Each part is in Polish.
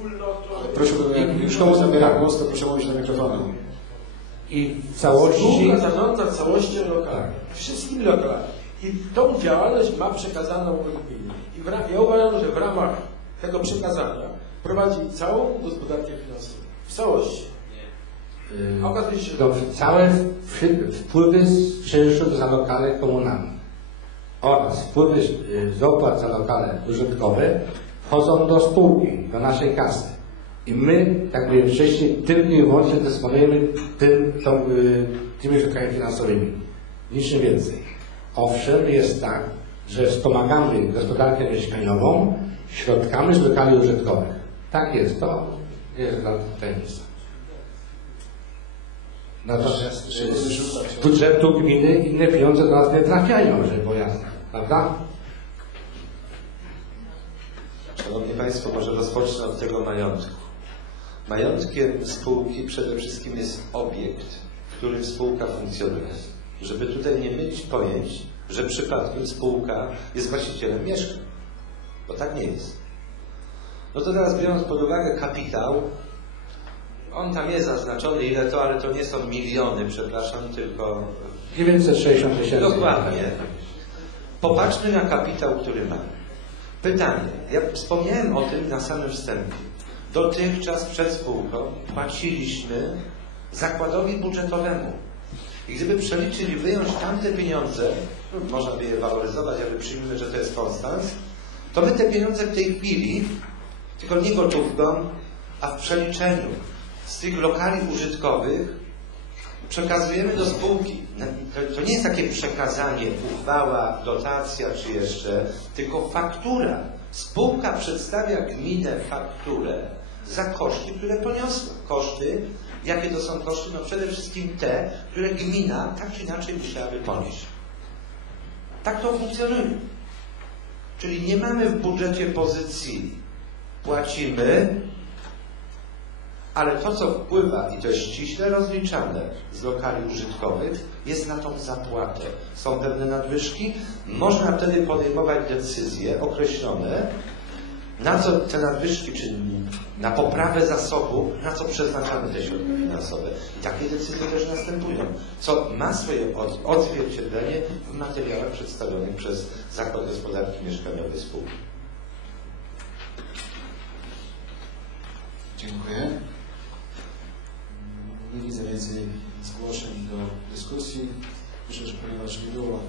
wspólnotą. Prosiłbym, jak już komu zabiera głos, to proszę mówić do mikrofonu. I w całości Spółka zarządza całością lokalami, wszystkimi lokalami. I tą działalność ma przekazaną gminy. I w, ja uważam, że w ramach tego przekazania prowadzi całą gospodarkę finansową. W całości. A okazuje się, że całe wpły- wpływy z czynszu za lokale komunalne oraz wpływy z opłat za lokale użytkowe wchodzą do spółki, do naszej kasy. I my, jak mówiłem wcześniej, tylko i wyłącznie dysponujemy tym, tą, y, tymi środkami finansowymi. Niczym więcej. Owszem, jest tak, że wspomagamy gospodarkę mieszkaniową środkami z lokali użytkowych. Tak jest, to jest dla tajemnica. Natomiast y, z budżetu gminy inne pieniądze do nas nie trafiają, było jasne, prawda? Szanowni Państwo, może rozpocznę od tego majątku. Majątkiem spółki przede wszystkim jest obiekt, w którym spółka funkcjonuje. Żeby tutaj nie mylić pojęć, że przypadkiem spółka jest właścicielem mieszkań. Bo tak nie jest. No to teraz biorąc pod uwagę kapitał, on tam jest zaznaczony, ile to, ale to nie są miliony, przepraszam, tylko 960 tysięcy. Dokładnie. Popatrzmy na kapitał, który mamy. Pytanie. Ja wspomniałem o tym na samym wstępie. Dotychczas przed spółką płaciliśmy zakładowi budżetowemu. I gdyby przeliczyć i wyjąć tamte pieniądze, no, można by je waloryzować, ale przyjmijmy, że to jest konstans, to my te pieniądze w tej chwili, tylko nie gotówką, a w przeliczeniu z tych lokali użytkowych przekazujemy do spółki. To nie jest takie przekazanie, uchwała, dotacja czy jeszcze, tylko faktura. Spółka przedstawia gminę fakturę za koszty, które poniosła. Koszty, jakie to są koszty? No przede wszystkim te, które gmina tak czy inaczej musiałaby ponieść. Tak to funkcjonuje. Czyli nie mamy w budżecie pozycji płacimy, ale to, co wpływa, i to jest ściśle rozliczane z lokali użytkowych, jest na tą zapłatę. Są pewne nadwyżki, można wtedy podejmować decyzje określone, na co te nadwyżki, czy na poprawę zasobu, na co przeznaczamy te środki finansowe. I takie decyzje też następują, co ma swoje od- odzwierciedlenie w materiałach przedstawionych przez Zakład Gospodarki Mieszkaniowej spółki. Dziękuję. Nie widzę więcej zgłoszeń do dyskusji. Myślę, że ponieważ nie było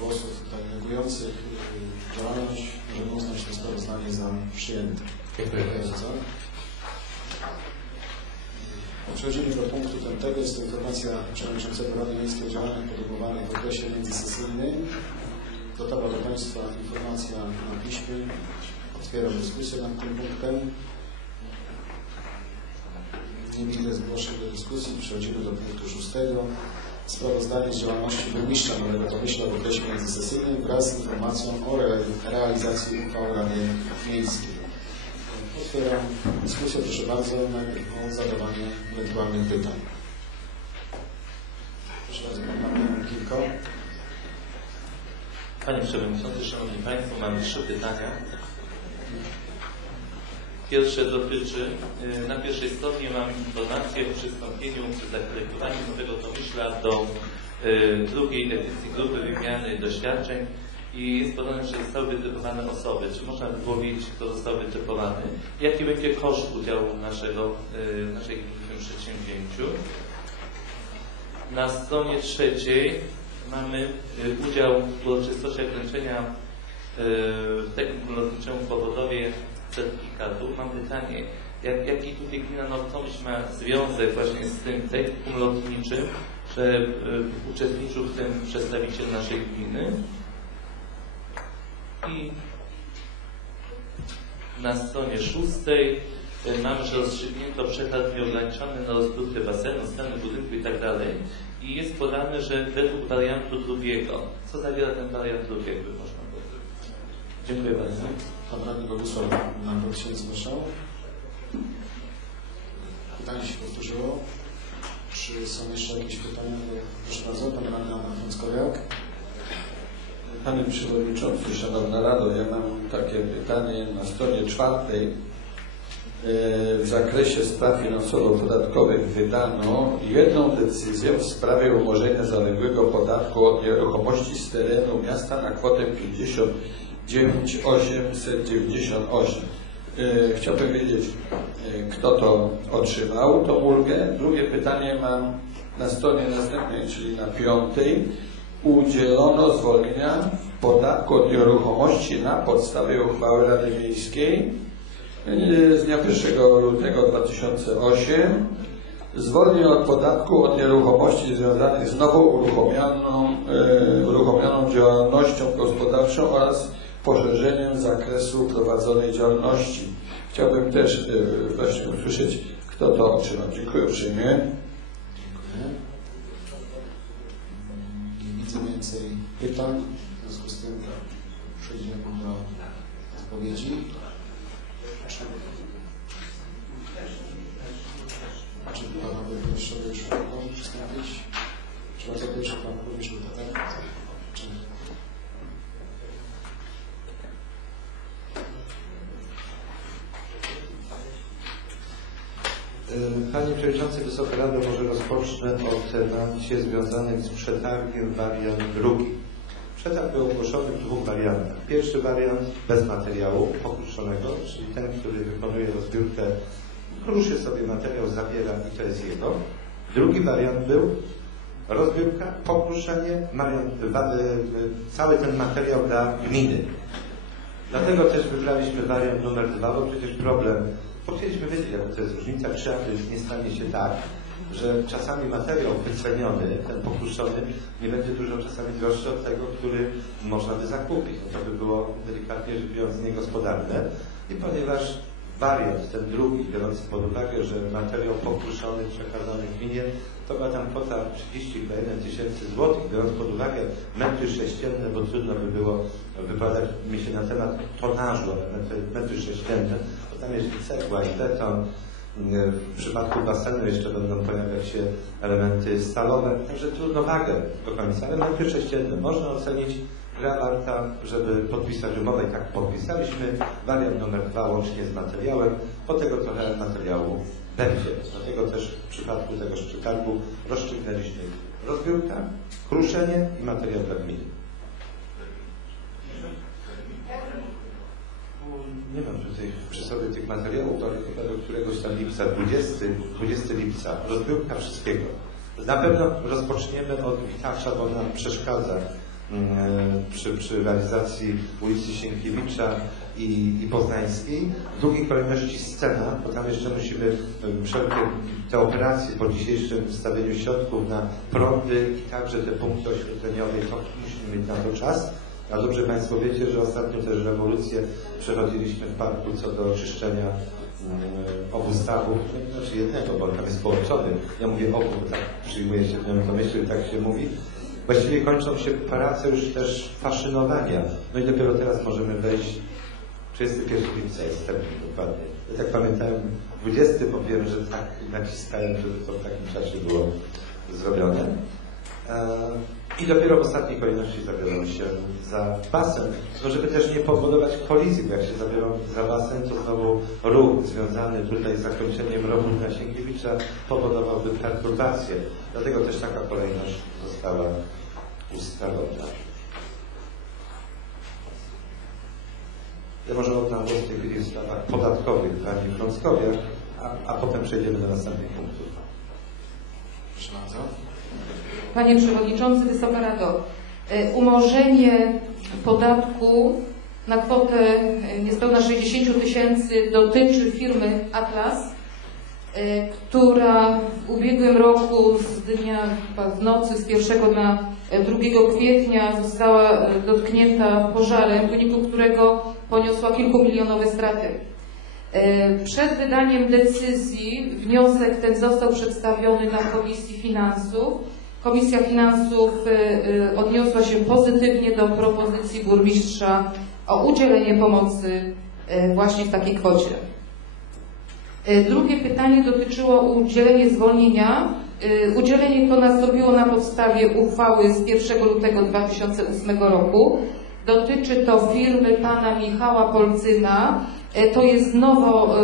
głosów tutaj negujących y, działalność, możemy uznać to sprawozdanie za przyjęte. Dziękuję bardzo. Przechodzimy do punktu piątego. Jest to informacja Przewodniczącego Rady Miejskiej o działaniach podejmowanych w okresie międzysesyjnym. Dotarła do Państwa informacja na piśmie. Otwieram dyskusję nad tym punktem. Nie widzę zgłoszeń do dyskusji. Przechodzimy do punktu szóstego. Sprawozdanie z działalności burmistrza Nowego w okresie międzysesyjnym wraz z informacją o re realizacji uchwał Rady Miejskiej. Otwieram dyskusję. Proszę bardzo o zadawanie ewentualnych pytań. Proszę bardzo, pan kilka. Panie Przewodniczący, Szanowni Państwo, mam trzy pytania. Pierwsze dotyczy, y, na pierwszej stronie mam informację o przystąpieniu przy zakolektowaniu Nowego Tomyśla do y, drugiej edycji grupy wymiany doświadczeń i jest podane, że zostały wytypowane osoby. Czy można by było wiedzieć, kto został wytypowany? Jaki będzie koszt udziału naszego, y, naszej gminy w tym przedsięwzięciu? Na stronie trzeciej mamy udział w uroczystościach wręczenia y, technikum lotniczemu Powodowie certyfikatu. Mam pytanie, jak, jaki tutaj gmina Nortomyśl ma związek właśnie z tym technikum lotniczym, że y, uczestniczył w tym przedstawiciel naszej gminy? I na stronie szóstej y, mamy, że rozstrzygnięto przetarg nieograniczony na rozgrywkę basenu, stany budynku i tak dalej. I jest podane, że według wariantu drugiego. Co zawiera ten wariant drugi, jakby można? Dziękuję bardzo. Pan radny Bogusław na to się zgłaszał. Pytanie się powtórzyło. Czy są jeszcze jakieś pytania? Proszę bardzo, pan radny Adam Frąckowiak. Panie Przewodniczący, Szanowna Rado, ja mam takie pytanie na stronie czwartej. w zakresie spraw finansowo-podatkowych wydano jedną decyzję w sprawie umorzenia zaległego podatku od nieruchomości z terenu miasta na kwotę 59 898. E, Chciałbym wiedzieć, e, kto to otrzymał, tą ulgę. Drugie pytanie mam na stronie następnej, czyli na piątej. Udzielono zwolnienia w podatku od nieruchomości na podstawie uchwały Rady Miejskiej e, z dnia 1 lutego 2008 zwolnień od podatku od nieruchomości związanych z nowo uruchomioną, uruchomioną działalnością gospodarczą oraz poszerzeniem zakresu prowadzonej działalności. Chciałbym też e, właśnie usłyszeć, kto to otrzymał. Dziękuję uprzejmie. Widzę więcej pytań. W związku z tym przejdziemy do odpowiedzi. Czy, panowie już mogą przystąpić? Czy bardzo proszę pan burmistrz tak? Czy... Panie Przewodniczący, Wysoka Rado, może rozpocznę od temacie związanych z przetargiem wariant drugi. Przetarg był ogłoszony w dwóch wariantach. Pierwszy wariant bez materiału pokrószonego, czyli ten, który wykonuje rozbiórkę, kruszy sobie materiał, zabiera i to jest jego. Drugi wariant był rozbiórka, pokruszenie, y, y, cały ten materiał dla gminy. Dlatego też wybraliśmy wariant numer dwa, bo przecież problem, chcieliśmy wiedzieć, jaka to jest różnica, aby nie stanie się tak, że czasami materiał wyceniony, ten pokruszony, nie będzie dużo czasami droższy od tego, który można by zakupić. No to by było delikatnie rzecz biorąc niegospodarne. I ponieważ wariant, ten drugi, biorąc pod uwagę, że materiał pokruszony przekazany gminie, to była tam kwota 30 chyba 1 tysięcy złotych, biorąc pod uwagę metry sześcienne, bo trudno by było wypowiadać mi się na temat tonażu, metry, metry sześcienne, tam jest cegła i beton, w przypadku basenu jeszcze będą pojawiać się elementy stalowe, także trudno wagę do końca, ale metry sześcienne można ocenić. Gra żeby podpisać umowę tak podpisaliśmy. Wariant numer dwa łącznie z materiałem, bo tego trochę materiału będzie. Dlatego też w przypadku tego przetargu rozstrzygnęliśmy rozbiórkę, kruszenie i materiał dla gminy. Nie mam tutaj przy sobie tych materiałów, ale chyba któregoś tam lipca, 20, 20 lipca, rozbiórka wszystkiego. Na pewno rozpoczniemy od Witacza, bo nam przeszkadza mm, przy, przy realizacji ulicy Sienkiewicza i, i Poznańskiej. W drugiej kolejności scena, bo tam jeszcze musimy wszelkie te operacje po dzisiejszym wstawieniu środków na prądy i także te punkty oświetleniowe, to musimy mieć na to czas. A dobrze Państwo wiecie, że ostatnio też rewolucję przechodziliśmy w parku co do oczyszczenia mm, obu stawów, znaczy jednego, bo tam jest połączony. Ja mówię obu, tak przyjmuje się w myśl tak się mówi. Właściwie kończą się prace już też faszynowania. No i dopiero teraz możemy wejść 31 lipca jest termin dokładnie. Ja tak pamiętałem 20, bo wiem, że tak naciskałem, żeby to w takim czasie było zrobione. I dopiero w ostatniej kolejności zabiorą się za basen, no żeby też nie powodować kolizji, bo jak się zabiorą za basen, to znowu ruch związany tutaj z zakończeniem robót na Sienkiewicza powodowałby perturbację. Dlatego też taka kolejność została ustalona. Ja może oddam głos w tej chwili w sprawach podatkowych Pani Frąckowie, a, a potem przejdziemy do następnych punktów. Proszę bardzo. Panie Przewodniczący, Wysoka Rado, e, umorzenie podatku na kwotę e, niespełna 60 tysięcy dotyczy firmy Atlas, e, która w ubiegłym roku z dnia, w nocy z 1 na 2 kwietnia została dotknięta pożarem, w wyniku którego poniosła kilkumilionowe straty. Przed wydaniem decyzji wniosek ten został przedstawiony na Komisji Finansów. Komisja Finansów e, e, odniosła się pozytywnie do propozycji burmistrza o udzielenie pomocy e, właśnie w takiej kwocie. Drugie pytanie dotyczyło udzielenia zwolnienia. Udzielenie to nastąpiło na podstawie uchwały z 1 lutego 2008 roku. Dotyczy to firmy pana Michała Polcyna. To jest nowo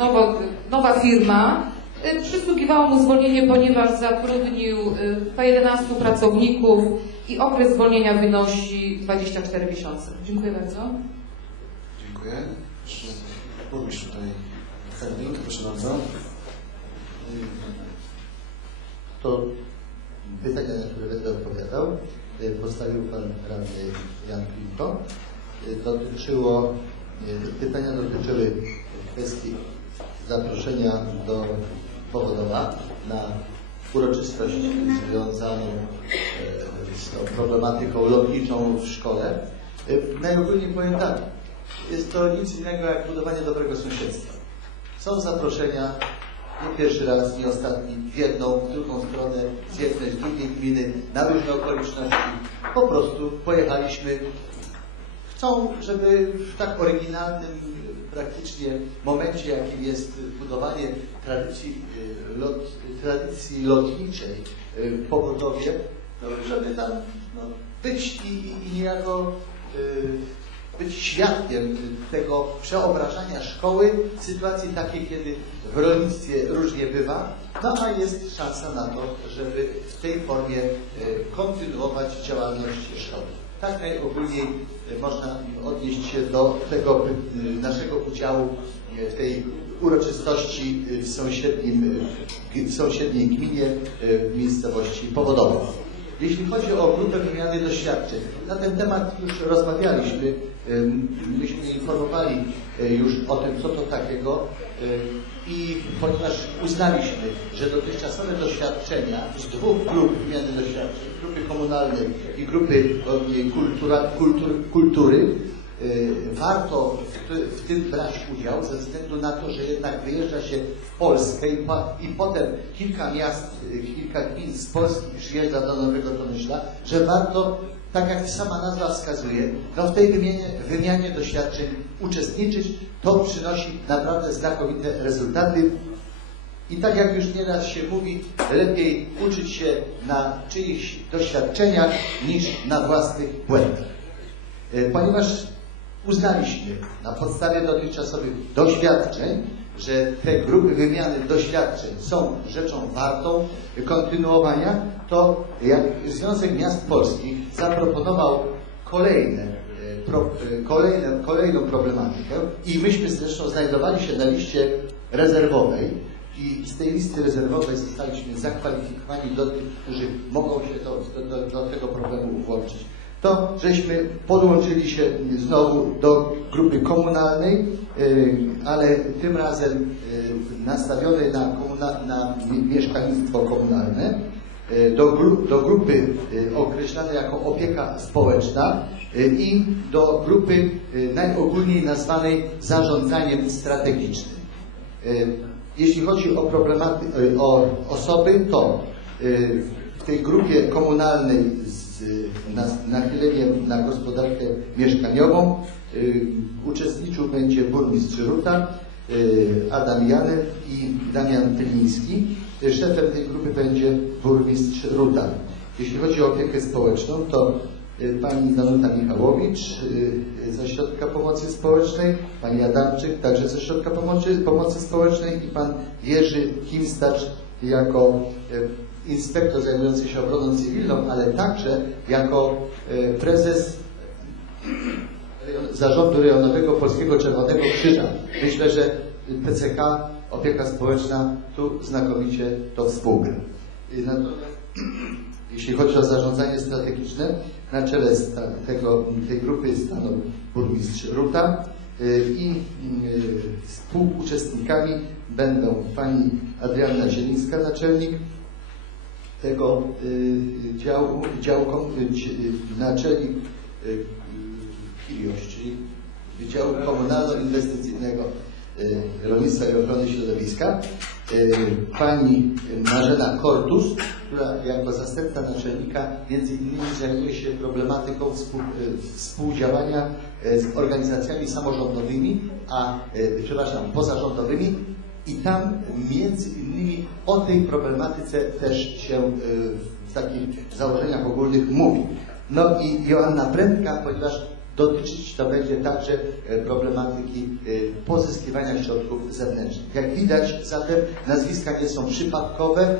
nowo, nowa firma, y, przysługiwało mu zwolnienie, ponieważ zatrudnił y, po 11 pracowników i okres zwolnienia wynosi 24 miesiące. Dziękuję bardzo. Dziękuję. Proszę, burmistrz tutaj Herling, proszę bardzo. To pytania, na które będę odpowiadał, y, postawił Pan radny Jan. Y, Dotyczyło, y, pytania dotyczyły kwestii zaproszenia do Powodowa na uroczystość związaną y, z tą problematyką lotniczą w szkole. Y, Najogólniej powiem tak, jest to nic innego jak budowanie dobrego sąsiedztwa. Są zaproszenia, nie pierwszy raz, nie ostatni, w jedną, w drugą stronę, z jednej, z drugiej gminy, na różne okoliczności. Po prostu pojechaliśmy. Chcą, żeby w tak oryginalnym praktycznie momencie, jakim jest budowanie tradycji, y, lot, tradycji lotniczej y, w Pogodowie, no, żeby tam no, być i, i niejako y, być świadkiem tego przeobrażania szkoły w sytuacji takiej, kiedy w rolnictwie różnie bywa, no a jest szansa na to, żeby w tej formie e, kontynuować działalność szkoły. Tak najogólniej e, można odnieść się do tego e, naszego udziału e, w tej uroczystości w, sąsiednim, w sąsiedniej gminie w miejscowości Powodowo. Jeśli chodzi o grupę wymiany doświadczeń, na ten temat już rozmawialiśmy, myśmy informowali już o tym, co to takiego i ponieważ uznaliśmy, że dotychczasowe doświadczenia z dwóch grup wymiany doświadczeń, grupy komunalnej i grupy y, kultura, kultur, kultury, y, warto w, tym brać udział ze względu na to, że jednak wyjeżdża się w Polskę i, pa, i potem kilka miast, y, kilka gmin z Polski przyjeżdża do Nowego Tomyśla, że warto, tak jak sama nazwa wskazuje, no w tej wymianie, wymianie doświadczeń uczestniczyć. To przynosi naprawdę znakomite rezultaty. I tak jak już nieraz się mówi, lepiej uczyć się na czyichś doświadczeniach niż na własnych błędach. E, Ponieważ uznaliśmy na podstawie dotychczasowych doświadczeń, że te grupy wymiany doświadczeń są rzeczą wartą kontynuowania, to jak Związek Miast Polskich zaproponował kolejne, e, pro, e, kolejne, kolejną problematykę i myśmy zresztą znajdowali się na liście rezerwowej i z tej listy rezerwowej zostaliśmy zakwalifikowani do tych, którzy mogą się do, do, do, do tego problemu włączyć to żeśmy podłączyli się znowu do grupy komunalnej, y, ale tym razem y, nastawionej na, komuna- na mi- mieszkalnictwo komunalne, y, do, gru- do grupy określanej jako opieka społeczna i do grupy najogólniej nazwanej zarządzaniem strategicznym. Jeśli chodzi o problematy, o osoby, to w tej grupie komunalnej z y, nas- nachyleniem na gospodarkę mieszkaniową y, uczestniczył będzie burmistrz Ruta, y, Adam Janer i Damian Tyliński. Szefem tej grupy będzie burmistrz Ruta. Jeśli chodzi o opiekę społeczną, to pani Danuta Michałowicz ze Środka Pomocy Społecznej, pani Adamczyk także ze Środka Pomocy, Pomocy Społecznej i pan Jerzy Kimstacz jako inspektor zajmujący się obroną cywilną, ale także jako y, prezes Zarządu Rejonowego Polskiego Czerwonego Krzyża. Myślę, że PCK, opieka społeczna tu znakomicie to współgra. Jeśli chodzi o zarządzanie strategiczne, na czele tego, tej grupy stanął burmistrz Ruta y, i współuczestnikami będą pani Adrianna Zielińska, naczelnik tego y, działu, działką, y, y, naczelnik KIOŚ, czyli Wydziału Komunalno-Inwestycyjnego Rolnictwa i Ochrony Środowiska, pani Marzena Kortus, która jako zastępca naczelnika między innymi zajmuje się problematyką współ, współdziałania z organizacjami samorządowymi, a przepraszam, pozarządowymi i tam między innymi o tej problematyce też się y, w takich założeniach ogólnych mówi. No i Joanna Prędka, ponieważ dotyczyć to będzie także e, problematyki e, pozyskiwania środków zewnętrznych. Jak widać zatem nazwiska nie są przypadkowe,